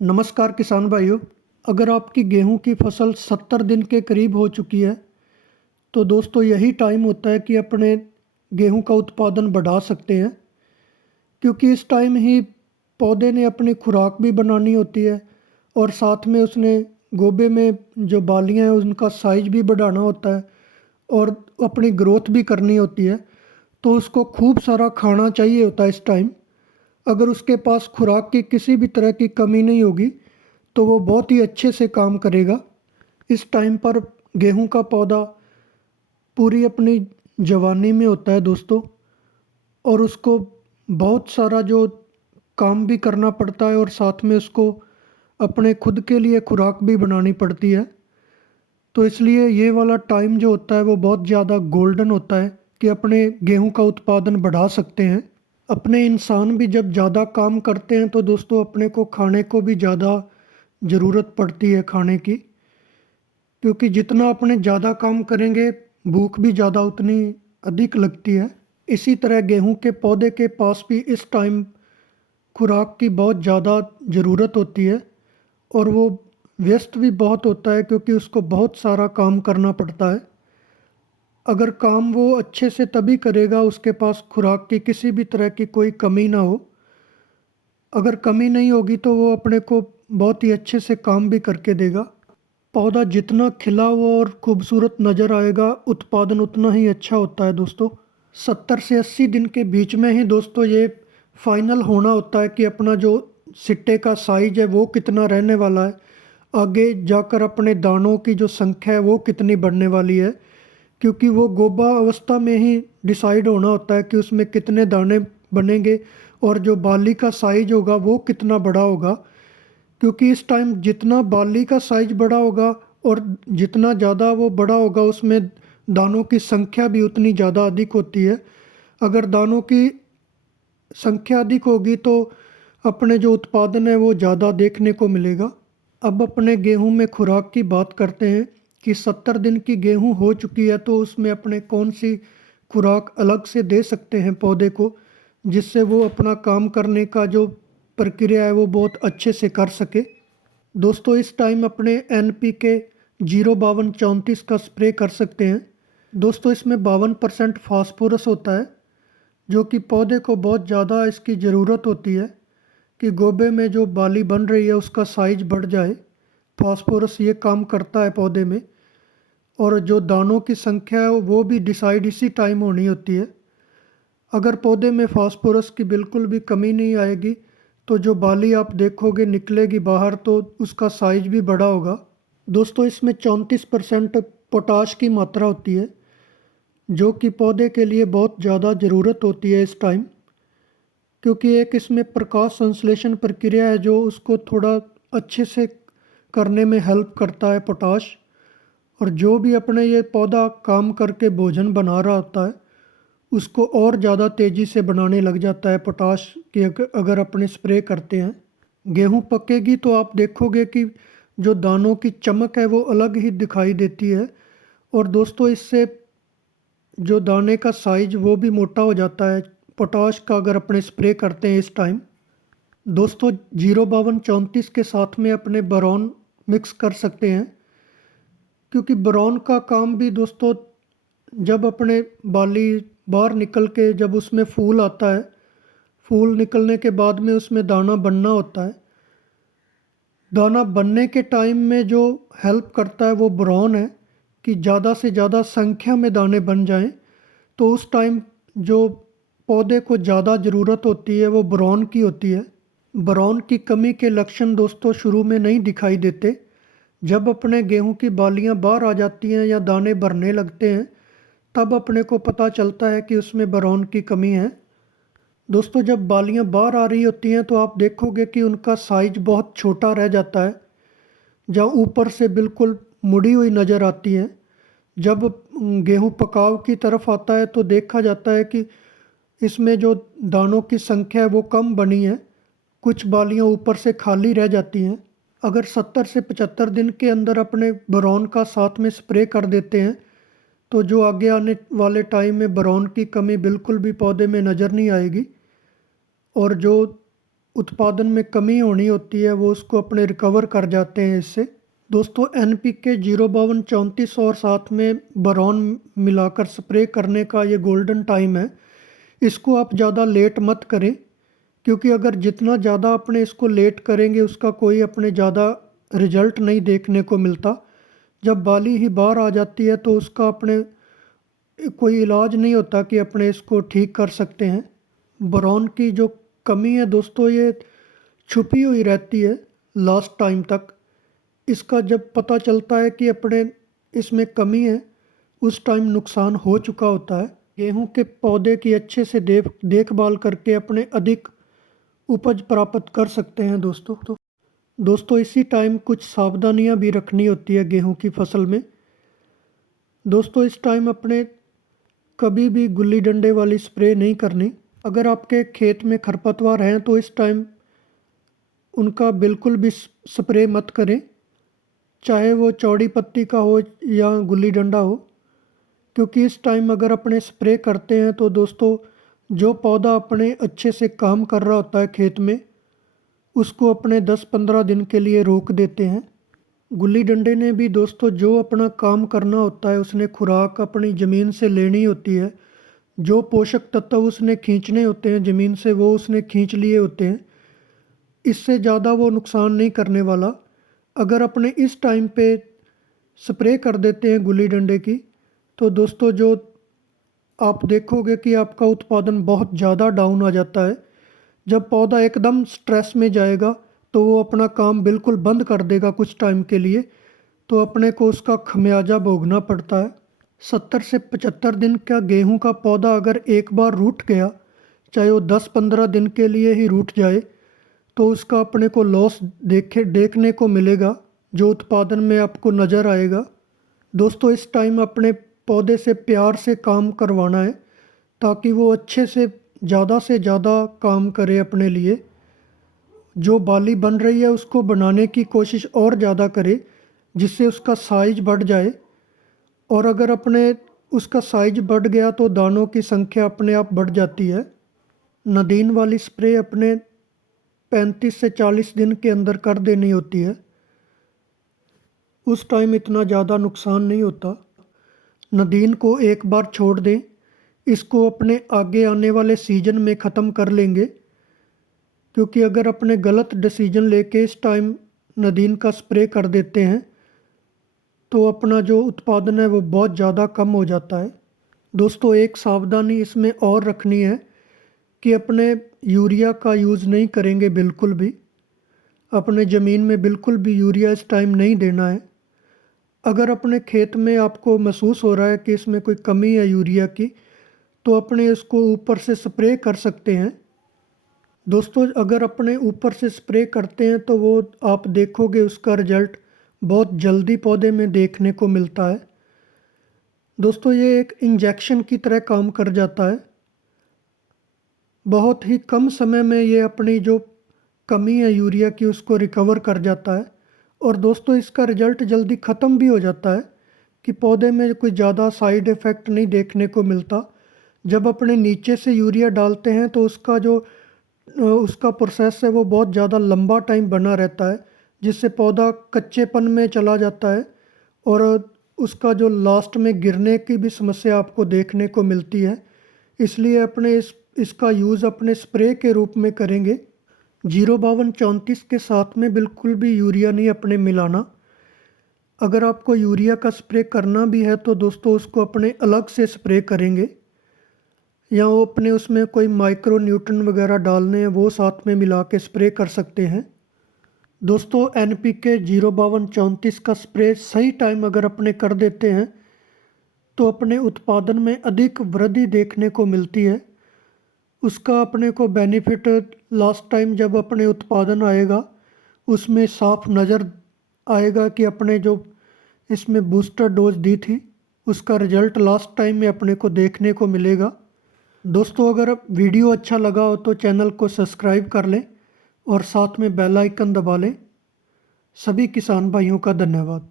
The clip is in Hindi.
नमस्कार किसान भाइयों। अगर आपकी गेहूं की फसल 70 दिन के करीब हो चुकी है तो दोस्तों यही टाइम होता है कि अपने गेहूं का उत्पादन बढ़ा सकते हैं, क्योंकि इस टाइम ही पौधे ने अपनी खुराक भी बनानी होती है और साथ में उसने गोबे में जो बालियां हैं उनका साइज भी बढ़ाना होता है और अपनी ग्रोथ भी करनी होती है। तो उसको खूब सारा खाना चाहिए होता है इस टाइम। अगर उसके पास खुराक की किसी भी तरह की कमी नहीं होगी तो वो बहुत ही अच्छे से काम करेगा। इस टाइम पर गेहूं का पौधा पूरी अपनी जवानी में होता है दोस्तों, और उसको बहुत सारा जो काम भी करना पड़ता है और साथ में उसको अपने खुद के लिए खुराक भी बनानी पड़ती है। तो इसलिए ये वाला टाइम जो होता है वो बहुत ज़्यादा गोल्डन होता है कि अपने गेहूं का उत्पादन बढ़ा सकते हैं। अपने इंसान भी जब ज़्यादा काम करते हैं तो दोस्तों अपने को खाने को भी ज़्यादा ज़रूरत पड़ती है खाने की, क्योंकि जितना अपने ज़्यादा काम करेंगे भूख भी ज़्यादा उतनी अधिक लगती है। इसी तरह गेहूं के पौधे के पास भी इस टाइम खुराक की बहुत ज़्यादा ज़रूरत होती है और वो व्यस्त भी बहुत होता है, क्योंकि उसको बहुत सारा काम करना पड़ता है। अगर काम वो अच्छे से तभी करेगा उसके पास खुराक की किसी भी तरह की कोई कमी ना हो। अगर कमी नहीं होगी तो वो अपने को बहुत ही अच्छे से काम भी करके देगा। पौधा जितना खिला हुआ और खूबसूरत नज़र आएगा उत्पादन उतना ही अच्छा होता है दोस्तों। 70 से 80 दिन के बीच में ही दोस्तों ये फाइनल होना होता है कि अपना जो सिट्टे का साइज है वो कितना रहने वाला है, आगे जाकर अपने दानों की जो संख्या है वो कितनी बढ़ने वाली है, क्योंकि वो गोबा अवस्था में ही डिसाइड होना होता है कि उसमें कितने दाने बनेंगे और जो बाली का साइज होगा वो कितना बड़ा होगा। क्योंकि इस टाइम जितना बाली का साइज बड़ा होगा और जितना ज़्यादा वो बड़ा होगा उसमें दानों की संख्या भी उतनी ज़्यादा अधिक होती है। अगर दानों की संख्या अधिक होगी तो अपने जो उत्पादन है वो ज़्यादा देखने को मिलेगा। अब अपने गेहूं में खुराक की बात करते हैं कि 70 दिन की गेहूं हो चुकी है तो उसमें अपने कौन सी खुराक अलग से दे सकते हैं पौधे को, जिससे वो अपना काम करने का जो प्रक्रिया है वो बहुत अच्छे से कर सके। दोस्तों इस टाइम अपने NPK 05234 का स्प्रे कर सकते हैं। दोस्तों इसमें 52% फास्फोरस होता है, जो कि पौधे को बहुत ज़्यादा इसकी ज़रूरत होती है कि गोबे में जो बाली बन रही है उसका साइज बढ़ जाए। फास्फोरस ये काम करता है पौधे में, और जो दानों की संख्या है वो भी डिसाइड इसी टाइम होनी होती है। अगर पौधे में फास्फोरस की बिल्कुल भी कमी नहीं आएगी तो जो बाली आप देखोगे निकलेगी बाहर तो उसका साइज भी बड़ा होगा। दोस्तों इसमें 34% पोटाश की मात्रा होती है, जो कि पौधे के लिए बहुत ज़्यादा ज़रूरत होती है इस टाइम, क्योंकि एक इसमें प्रकाश संश्लेषण प्रक्रिया है जो उसको थोड़ा अच्छे से करने में हेल्प करता है पोटाश। और जो भी अपने ये पौधा काम करके भोजन बना रहा होता है उसको और ज़्यादा तेज़ी से बनाने लग जाता है पोटाश की अगर अपने स्प्रे करते हैं। गेहूँ पकेगी तो आप देखोगे कि जो दानों की चमक है वो अलग ही दिखाई देती है, और दोस्तों इससे जो दाने का साइज वो भी मोटा हो जाता है पोटाश का अगर अपने स्प्रे करते हैं इस टाइम। दोस्तों 05234 के साथ में अपने बोरॉन मिक्स कर सकते हैं, क्योंकि बोरॉन का काम भी दोस्तों जब अपने बाली बाहर निकल के जब उसमें फूल आता है, फूल निकलने के बाद में उसमें दाना बनना होता है। दाना बनने के टाइम में जो हेल्प करता है वो बोरॉन है कि ज़्यादा से ज़्यादा संख्या में दाने बन जाएं। तो उस टाइम जो पौधे को ज़्यादा ज़रूरत होती है वो बोरॉन की होती है। बोरॉन की कमी के लक्षण दोस्तों शुरू में नहीं दिखाई देते। जब अपने गेहूं की बालियां बाहर आ जाती हैं या दाने भरने लगते हैं तब अपने को पता चलता है कि उसमें बोरॉन की कमी है। दोस्तों जब बालियां बाहर आ रही होती हैं तो आप देखोगे कि उनका साइज बहुत छोटा रह जाता है, जहाँ ऊपर से बिल्कुल मुड़ी हुई नज़र आती हैं। जब गेहूं पकाव की तरफ आता है तो देखा जाता है कि इसमें जो दानों की संख्या है वो कम बनी है, कुछ बालियां ऊपर से खाली रह जाती हैं। अगर 70 से 75 दिन के अंदर अपने बोरॉन का साथ में स्प्रे कर देते हैं तो जो आगे आने वाले टाइम में बोरॉन की कमी बिल्कुल भी पौधे में नज़र नहीं आएगी, और जो उत्पादन में कमी होनी होती है वो उसको अपने रिकवर कर जाते हैं इससे। दोस्तों NPK 05234 और साथ में बोरॉन मिलाकर स्प्रे करने का ये गोल्डन टाइम है। इसको आप ज़्यादा लेट मत करें, क्योंकि अगर जितना ज़्यादा अपने इसको लेट करेंगे उसका कोई अपने ज़्यादा रिजल्ट नहीं देखने को मिलता। जब बाली ही बाहर आ जाती है तो उसका अपने कोई इलाज नहीं होता कि अपने इसको ठीक कर सकते हैं। बोरॉन की जो कमी है दोस्तों ये छुपी हुई रहती है लास्ट टाइम तक। इसका जब पता चलता है कि अपने इसमें कमी है उस टाइम नुकसान हो चुका होता है। गेहूं के पौधे की अच्छे से देखभाल करके अपने अधिक उपज प्राप्त कर सकते हैं दोस्तों इसी टाइम कुछ सावधानियां भी रखनी होती है गेहूं की फसल में। दोस्तों इस टाइम अपने कभी भी गुल्ली डंडे वाली स्प्रे नहीं करनी। अगर आपके खेत में खरपतवार हैं तो इस टाइम उनका बिल्कुल भी स्प्रे मत करें, चाहे वो चौड़ी पत्ती का हो या गुल्ली डंडा हो, क्योंकि इस टाइम अगर अपने स्प्रे करते हैं तो दोस्तों जो पौधा अपने अच्छे से काम कर रहा होता है खेत में उसको अपने 10-15 दिन के लिए रोक देते हैं। गुल्ली डंडे ने भी दोस्तों जो अपना काम करना होता है उसने खुराक अपनी ज़मीन से लेनी होती है। जो पोषक तत्व उसने खींचने होते हैं ज़मीन से वो उसने खींच लिए होते हैं। इससे ज़्यादा वो नुकसान नहीं करने वाला। अगर अपने इस टाइम पे स्प्रे कर देते हैं गुल्ली डंडे की तो दोस्तों जो आप देखोगे कि आपका उत्पादन बहुत ज़्यादा डाउन आ जाता है। जब पौधा एकदम स्ट्रेस में जाएगा तो वो अपना काम बिल्कुल बंद कर देगा कुछ टाइम के लिए, तो अपने को उसका खमियाजा भोगना पड़ता है। 70 से 75 दिन का गेहूं का पौधा अगर एक बार रूठ गया, चाहे वो 10-15 दिन के लिए ही रूठ जाए, तो उसका अपने को लॉस देखने को मिलेगा जो उत्पादन में आपको नज़र आएगा। दोस्तों इस टाइम अपने पौधे से प्यार से काम करवाना है ताकि वो अच्छे से ज़्यादा काम करे अपने लिए। जो बाली बन रही है उसको बनाने की कोशिश और ज़्यादा करे जिससे उसका साइज बढ़ जाए, और अगर अपने उसका साइज बढ़ गया तो दानों की संख्या अपने आप बढ़ जाती है। नदीन वाली स्प्रे अपने 35 से 40 दिन के अंदर कर देनी होती है। उस टाइम इतना ज़्यादा नुकसान नहीं होता। नदीन को एक बार छोड़ दें, इसको अपने आगे आने वाले सीजन में ख़त्म कर लेंगे, क्योंकि अगर अपने गलत डिसीजन लेके इस टाइम नदीन का स्प्रे कर देते हैं तो अपना जो उत्पादन है वो बहुत ज़्यादा कम हो जाता है। दोस्तों एक सावधानी इसमें और रखनी है कि अपने यूरिया का यूज़ नहीं करेंगे बिल्कुल भी। अपने ज़मीन में बिल्कुल भी यूरिया इस टाइम नहीं देना है। अगर अपने खेत में आपको महसूस हो रहा है कि इसमें कोई कमी है यूरिया की, तो अपने इसको ऊपर से स्प्रे कर सकते हैं। दोस्तों अगर अपने ऊपर से स्प्रे करते हैं तो वो आप देखोगे उसका रिजल्ट बहुत जल्दी पौधे में देखने को मिलता है। दोस्तों ये एक इंजेक्शन की तरह काम कर जाता है। बहुत ही कम समय में ये अपनी जो कमी है यूरिया की उसको रिकवर कर जाता है, और दोस्तों इसका रिजल्ट जल्दी ख़त्म भी हो जाता है कि पौधे में कोई ज़्यादा साइड इफ़ेक्ट नहीं देखने को मिलता। जब अपने नीचे से यूरिया डालते हैं तो उसका जो उसका प्रोसेस है वो बहुत ज़्यादा लंबा टाइम बना रहता है, जिससे पौधा कच्चेपन में चला जाता है और उसका जो लास्ट में गिरने की भी समस्या आपको देखने को मिलती है। इसलिए अपने इसका यूज़ अपने स्प्रे के रूप में करेंगे। 05234 के साथ में बिल्कुल भी यूरिया नहीं अपने मिलाना। अगर आपको यूरिया का स्प्रे करना भी है तो दोस्तों उसको अपने अलग से स्प्रे करेंगे, या वो अपने उसमें कोई माइक्रो न्यूट्रन वगैरह डालने हैं वो साथ में मिला के स्प्रे कर सकते हैं। दोस्तों NPK 05234 का स्प्रे सही टाइम अगर अपने कर देते हैं तो अपने उत्पादन में अधिक वृद्धि देखने को मिलती है। उसका अपने को बेनिफिट लास्ट टाइम जब अपने उत्पादन आएगा उसमें साफ नज़र आएगा कि अपने जो इसमें बूस्टर डोज दी थी उसका रिजल्ट लास्ट टाइम में अपने को देखने को मिलेगा। दोस्तों अगर वीडियो अच्छा लगा हो तो चैनल को सब्सक्राइब कर लें और साथ में बेल आइकन दबा लें। सभी किसान भाइयों का धन्यवाद।